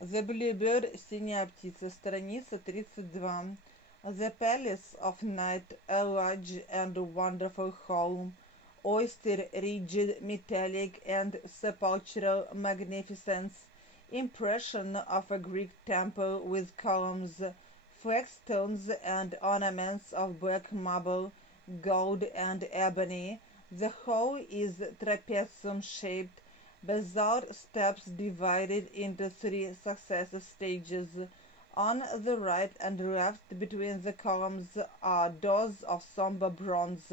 The Bluebird, Синяя птица, страница 32. The palace of night, a large and wonderful home, oyster, rigid, metallic, and sepulchral magnificence, impression of a Greek temple with columns, flagstones, and ornaments of black marble, gold, and ebony. The whole is trapezium-shaped, basalt steps divided into three successive stages. On the right and left between the columns are doors of somber bronze.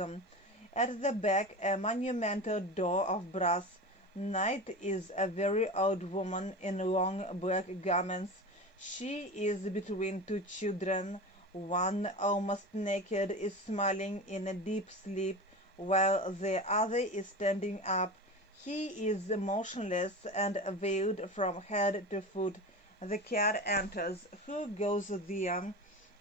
At the back a monumental door of brass. Night is a very old woman in long black garments. She is between two children. One, almost naked, is smiling in a deep sleep, while the other is standing up. He is motionless and veiled from head to foot. The cat enters. Who goes there?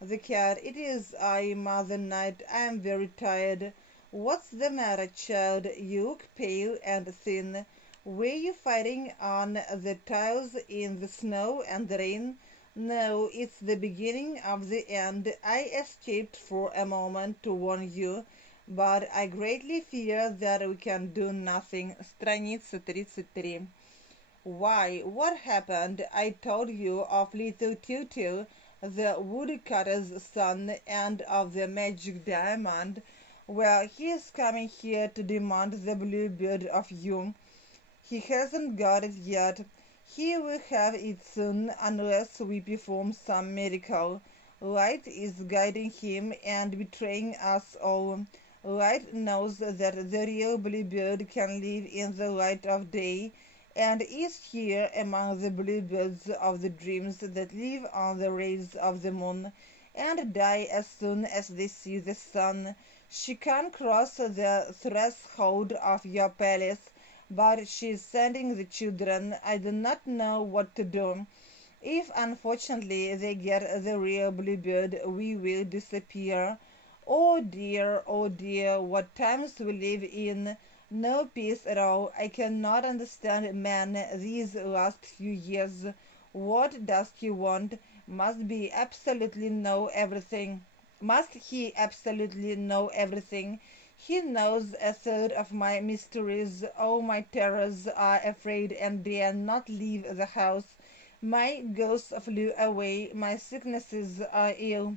The cat. It is I, Mother Night. I am very tired. What's the matter, child? You look pale and thin. Were you fighting on the tiles in the snow and rain? No, it's the beginning of the end. I escaped for a moment to warn you, but I greatly fear that we can do nothing. Страница 33. Why, what happened? I told you of little Tutu, the woodcutter's son, and of the magic diamond. Well, he is coming here to demand the Bluebird of you. He hasn't got it yet. He will have it soon unless we perform some miracle. Light is guiding him and betraying us all. Light knows that the real Bluebird can live in the light of day, and is here among the bluebirds of the dreams that live on the rays of the moon, and die as soon as they see the sun. She can't cross the threshold of your palace, but she is sending the children. I do not know what to do. If unfortunately they get the real Bluebird, we will disappear. Oh dear, what times we live in! No peace at all. I cannot understand man these last few years. What does he want? Must be absolutely know everything. Must he absolutely know everything? He knows a third of my mysteries. All my terrors are afraid and dare not leave the house. My ghosts flew away. My sicknesses are ill.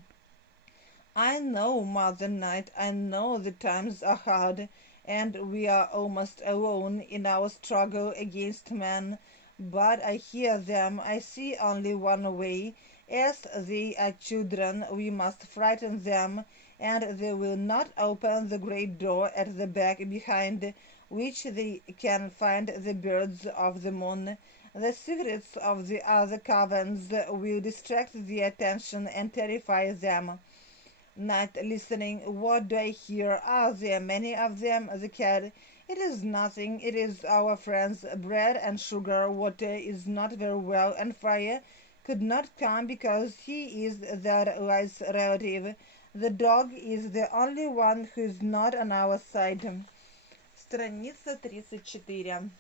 I know, Mother Night, I know the times are hard, and we are almost alone in our struggle against man, but I hear them. I see only one way. As they are children, we must frighten them, and they will not open the great door at the back behind which they can find the birds of the moon. The secrets of the other caverns will distract their attention and terrify them. Night listening. What do I hear? Are there many of them? The cat. It is nothing. It is our friends. Bread and sugar. Water is not very well, and fire could not come because he is their last relative. The dog is the only one who is not on our side. Страница 34.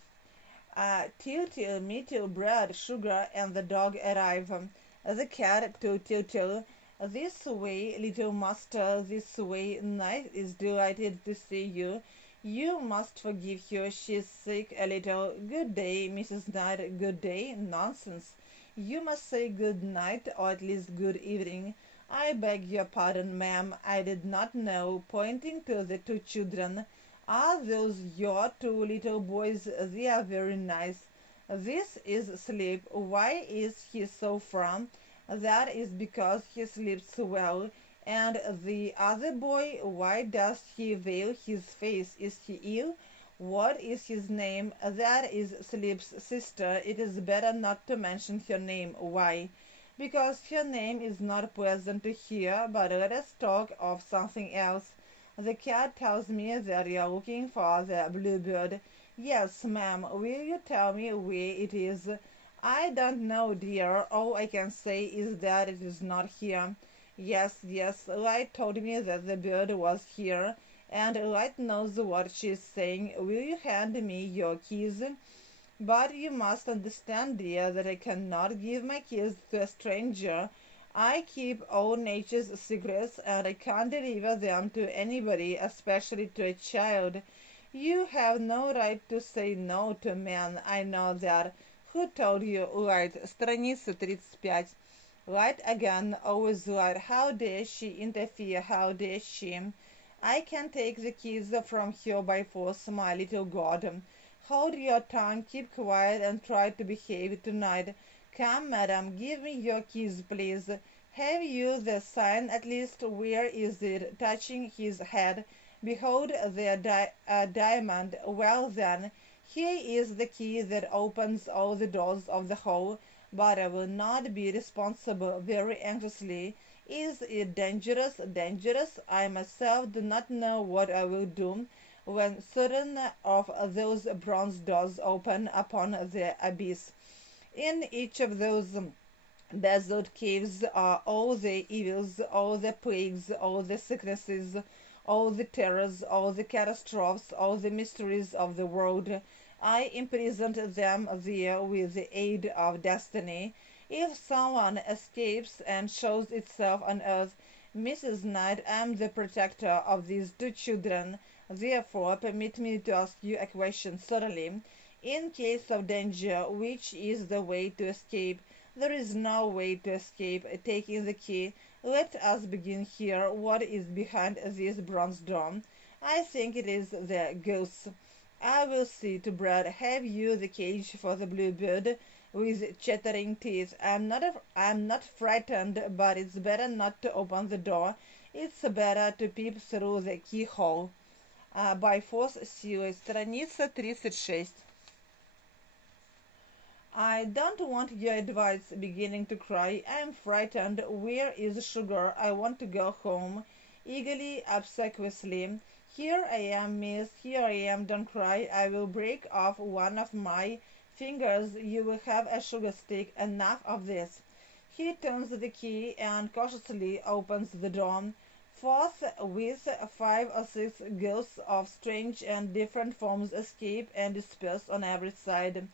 Till, meal, bread, sugar, and the dog arrive. The cat to this way, little master, this way. Night is delighted to see you. You must forgive her. She is sick a little. Good day, Mrs. Knight. Good day. Nonsense. You must say good night, or at least good evening. I beg your pardon, ma'am. I did not know. Pointing to the two children. Are those your two little boys? They are very nice. This is Sleep. Why is he so firm? That is because he sleeps well. And the other boy, why does he veil his face? Is he ill? What is his name? That is Sleep's sister. It is better not to mention her name. Why? Because her name is not pleasant to hear, but let us talk of something else. The cat tells me that you are looking for the Bluebird. Yes, ma'am. Will you tell me where it is? I don't know, dear. All I can say is that it is not here. Yes, Light told me that the bird was here, and Light knows what she is saying. Will you hand me your keys? But you must understand, dear, that I cannot give my keys to a stranger. I keep all nature's secrets, and I can't deliver them to anybody, especially to a child. You have no right to say no to men. I know that. Who told you? Right. Страница 35. Right again, always right. How dare she interfere? How dare she? I can take the keys from her by force, my little god. Hold your tongue, keep quiet, and try to behave tonight. Come, madam, give me your keys, please. Have you the sign at least? Where is it? Touching his head. Behold the diamond. Well then, here is the key that opens all the doors of the hall, but I will not be responsible. Very anxiously. Is it dangerous? Dangerous? I myself do not know what I will do when certain of those bronze doors open upon the abyss. In each of those desert caves are all the evils, all the plagues, all the sicknesses, all the terrors, all the catastrophes, all the mysteries of the world. I imprisoned them there with the aid of destiny. If someone escapes and shows itself on earth, Mrs. Knight, I am the protector of these two children. Therefore, permit me to ask you a question. Certainly, in case of danger, which is the way to escape? There is no way to escape. Taking the key, let us begin here. What is behind this bronze door? I think it is the ghost. I will see to Brad. Have you the cage for the bluebird with chattering teeth? I'm not frightened, but it's better not to open the door. It's better to peep through the keyhole. By force силой. Страница 36. I don't want your advice. Beginning to cry. I am frightened. Where is sugar? I want to go home. Eagerly, obsequiously. Here I am, miss. Here I am. Don't cry. I will break off one of my fingers. You will have a sugar stick. Enough of this. He turns the key and cautiously opens the door. Forthwith 5 or 6 ghosts of strange and different forms escape and disperse on every side.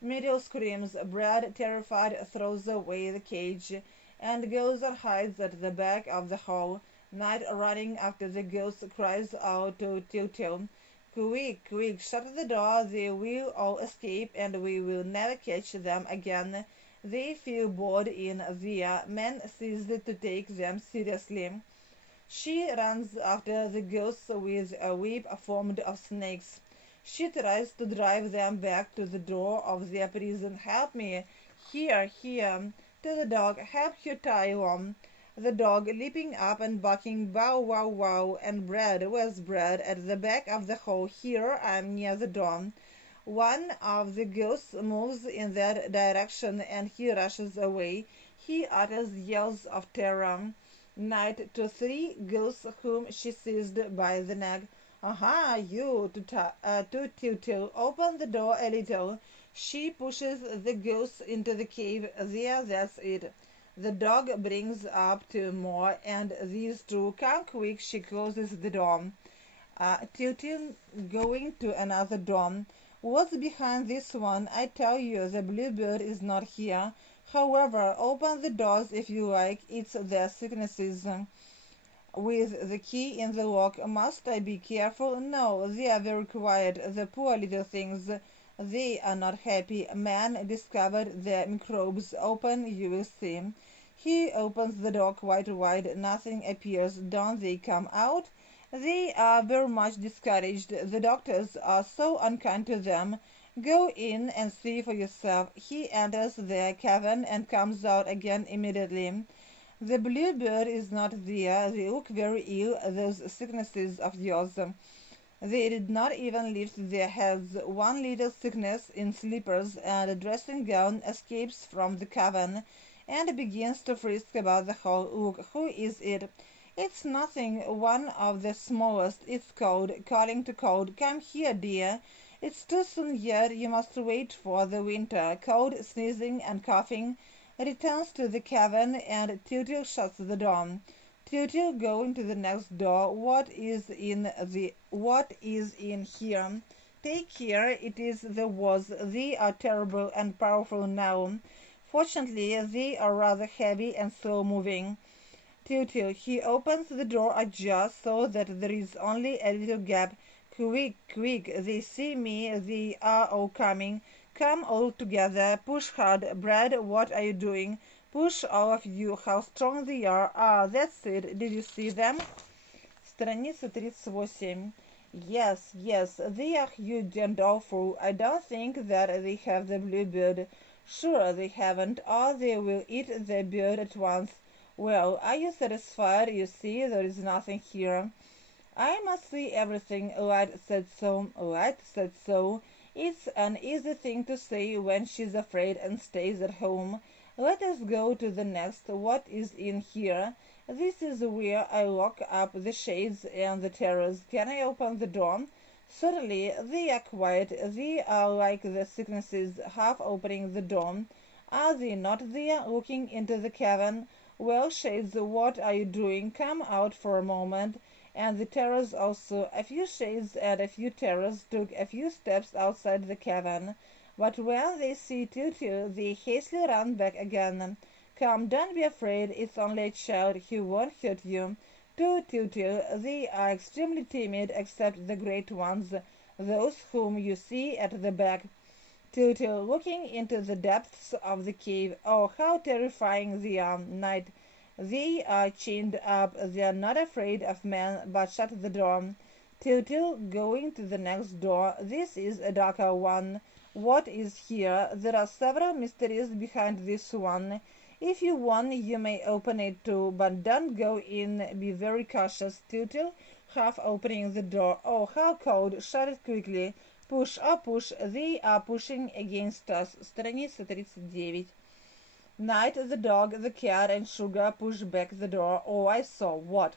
Middle screams. Brad, terrified, throws away the cage and goes and hides at the back of the hall. Night, running after the ghost, cries out to Tiltil, "Quick, quick, shut the door, they will all escape and we will never catch them again." They feel bored in there. Men cease to take them seriously. She runs after the ghosts with a whip formed of snakes. She tries to drive them back to the door of their prison. "Help me! Here, here!" To the dog, "Help her tie on." The dog leaping up and barking, "Bow, wow, wow!" And Brad, where's Brad? At the back of the hall. "Here, I'm near the door." One of the ghosts moves in that direction and he rushes away. He utters yells of terror. Night, to 3 ghosts whom she seized by the neck. "Aha, you!" to Tiltil, "open the door a little." She pushes the ghosts into the cave. There, that's it. The dog brings up 2 more, and these 2 come quick. She closes the door. Tiltil going to another door. "What's behind this one? I tell you, the bluebird is not here. However, open the doors if you like. It's their sicknesses." With the key in the lock. "Must I be careful?" "No, they are very quiet. The poor little things. They are not happy. Man discovered the microbes. Open, you will see." He opens the door quite wide. Nothing appears. Don't they come out? They are very much discouraged. The doctors are so unkind to them. Go in and see for yourself. He enters the cavern and comes out again immediately. The bluebird is not there. They look very ill, those sicknesses of yours. They did not even lift their heads. One little sickness in slippers and a dressing gown escapes from the cavern and begins to frisk about the hall. Look, who is it? It's nothing, one of the smallest. It's cold, calling to cold. Come here, dear. It's too soon yet. You must wait for the winter. Cold, sneezing and coughing, returns to the cavern, and Tiltil shuts the door. Tiltil going to the next door. What is in here? Take care, it is the was. They are terrible and powerful now. Fortunately, they are rather heavy and slow moving. Till he opens the door ajar so that there is only a little gap. Quick, quick, they see me, they are all coming. Come all together, push hard. Brad, what are you doing? Push, all of you, how strong they are. Ah, that's it, did you see them? Страница 38. Yes, yes, they are huge and awful. I don't think that they have the bluebird. Sure they haven't, or they will eat the bird at once. Well, are you satisfied? You see, there is nothing here. I must see everything, Light said so. Light said so. It's an easy thing to say when she's afraid and stays at home. Let us go to the next. What is in here? This is where I lock up the shades and the terrors. Can I open the door? Certainly, they are quiet. They are like the sicknesses, half opening the door. Are they not there, looking into the cavern? Well, shades, what are you doing? Come out for a moment. And the terrors also. A few shades and a few terrors took a few steps outside the cavern. But when they see Tutu, they hastily run back again. Come, don't be afraid. It's only a child. He won't hurt you. Tutu, they are extremely timid, except the great ones, those whom you see at the back. Tutu, looking into the depths of the cave. Oh, how terrifying they are, Night. They are chained up. They are not afraid of men, but shut the door. Tutu, going to the next door. This is a darker one. What is here? There are several mysteries behind this one. If you want, you may open it too, but don't go in. Be very cautious. Tutu, half opening the door. Oh, how cold. Shut it quickly. Push, oh push, they are pushing against us. Страница 39. Night, the dog, the cat, and Sugar push back the door. Oh, I saw. What?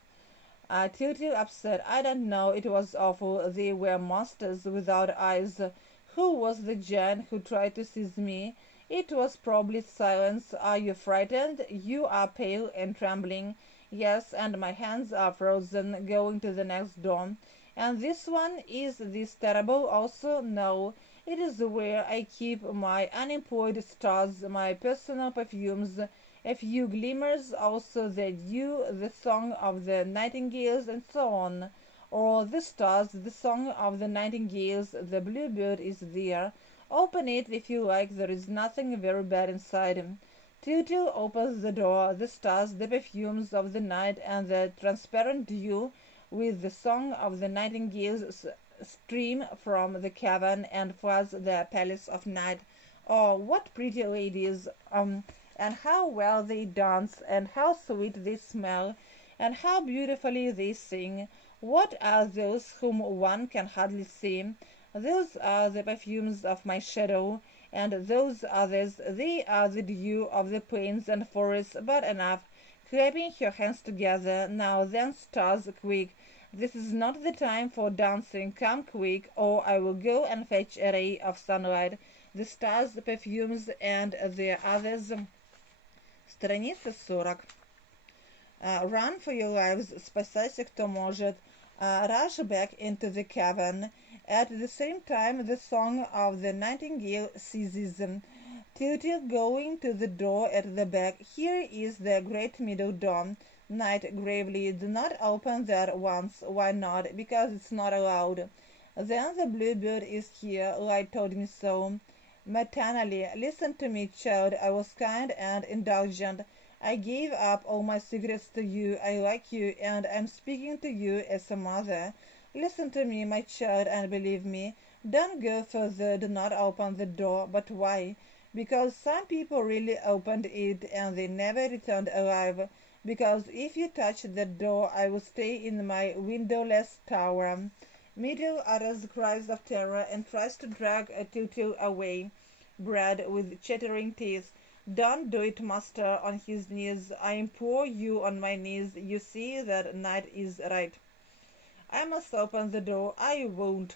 Tutu upset. I don't know. It was awful. They were monsters without eyes. Who was the giant who tried to seize me? It was probably Silence. Are you frightened? You are pale and trembling. Yes, and my hands are frozen. Going to the next door. And this one, is this terrible also? No, it is where I keep my unemployed stars, my personal perfumes, a few glimmers, also the dew, the song of the nightingales, and so on. Or the stars, the song of the nightingales, the bluebird is there. Open it if you like, there is nothing very bad inside. Tutu opens the door, the stars, the perfumes of the night, and the transparent dew, with the song of the nightingales stream from the cavern and floods the palace of night. Oh, what pretty ladies! And how well they dance, and how sweet they smell, and how beautifully they sing. What are those whom one can hardly see? Those are the perfumes of my shadow, and those others, they are the dew of the plains and forests. But enough. Clapping her hands together. Now then, stars, quick. This is not the time for dancing. Come quick, or I will go and fetch a ray of sunlight. The stars, the perfumes, and the others. Страница 40. Run for your lives, спасайся, кто может. Rush back into the cavern. At the same time, the song of the nightingale ceases. Tutu going to the door at the back. Here is the great middle door. Night gravely. Do not open that once. Why not? Because it's not allowed. Then the bluebird is here. Light told me so. Maternally. Listen to me, child. I was kind and indulgent. I gave up all my secrets to you. I like you, and I'm speaking to you as a mother. Listen to me, my child, and believe me. Don't go further. Do not open the door. But why? Because some people really opened it, and they never returned alive. Because if you touch that door, I will stay in my windowless tower. Middle utters cries of terror and tries to drag a Tutu away. Brad, with chattering teeth. Don't do it, master, on his knees. I implore you on my knees. You see that Night is right. I must open the door. I won't.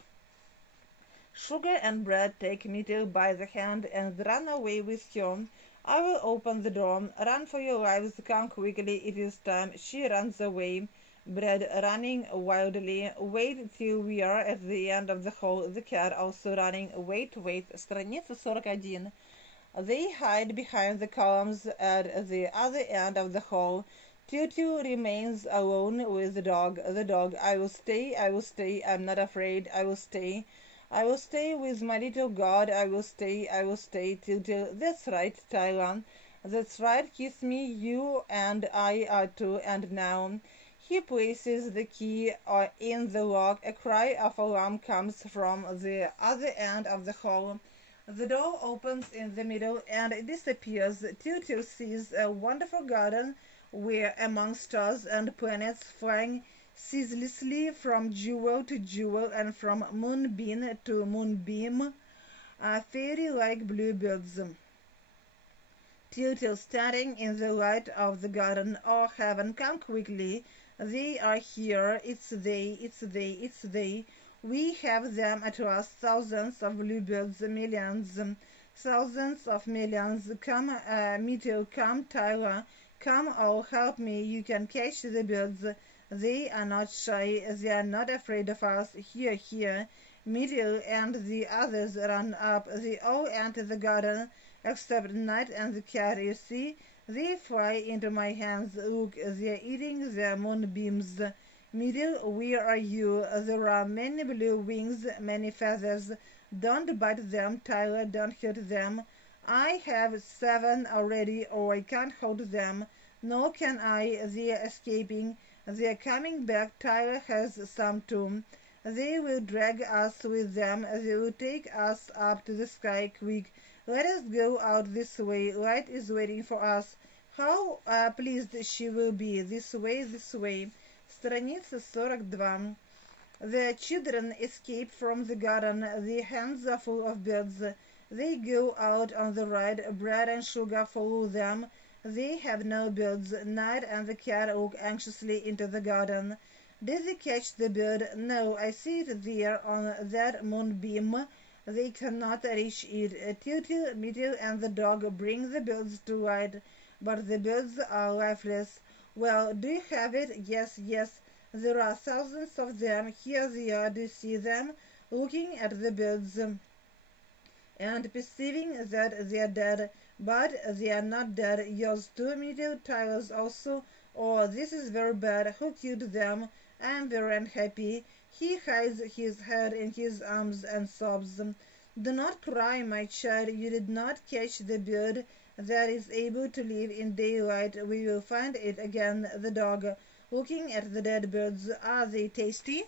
Sugar and Brad take Middle by the hand and run away with her. I will open the door. Run for your lives. Come quickly. It is time. She runs away. bread running wildly. Wait till we are at the end of the hall. The cat also running. Wait. Страница 41. They hide behind the columns at the other end of the hall. Tutu remains alone with the dog. The dog, I will stay, I'm not afraid, I will stay. I will stay with my little god, I will stay, Tutu. That's right, Tyler. That's right, kiss me, you and I are two, and now. He places the key in the lock. A cry of alarm comes from the other end of the hall. The door opens in the middle and it disappears. Tutu sees a wonderful garden where among stars and planets flying ceaselessly from jewel to jewel and from moonbeam to moonbeam, fairy-like bluebirds. Tutu standing in the light of the garden. Oh heaven, come quickly. They are here. It's they. We have them at last. Thousands of bluebirds, millions, thousands of millions. Come, Mitchell, come, Tyler. Come, all, help me. You can catch the birds. They are not shy. They are not afraid of us. Here. Mitchell and the others run up. They all enter the garden, except Knight and the cat. You see, they fly into my hands. Look, they are eating their moonbeams. Mitchell, where are you? There are many blue wings, many feathers. Don't bite them, Tyler. Don't hurt them. I have 7 already, or I can't hold them. Nor can I. They are escaping. They are coming back. Tyler has some too. They will drag us with them. They will take us up to the sky. Quick, let us go out this way. Light is waiting for us. How pleased she will be. This way. Страница 42. The children escape from the garden. The hands are full of birds. They go out on the ride. Bread and sugar follow them. They have no birds. Knight and the cat look anxiously into the garden. Did they catch the bird? No, I see it there on that moonbeam. They cannot reach it. Tutu, Mitchell, and the dog bring the birds to light, but the birds are lifeless. Well, do you have it? Yes. There are thousands of them. Here they are. Do you see them? Looking at the birds and perceiving that they are dead. But they are not dead. Yours too, Mitchell, Tyler's also. Oh, this is very bad. Who killed them? I am very unhappy. He hides his head in his arms and sobs. Do not cry, my child. You did not catch the bird that is able to live in daylight. We will find it again. The dog, looking at the dead birds. Are they tasty?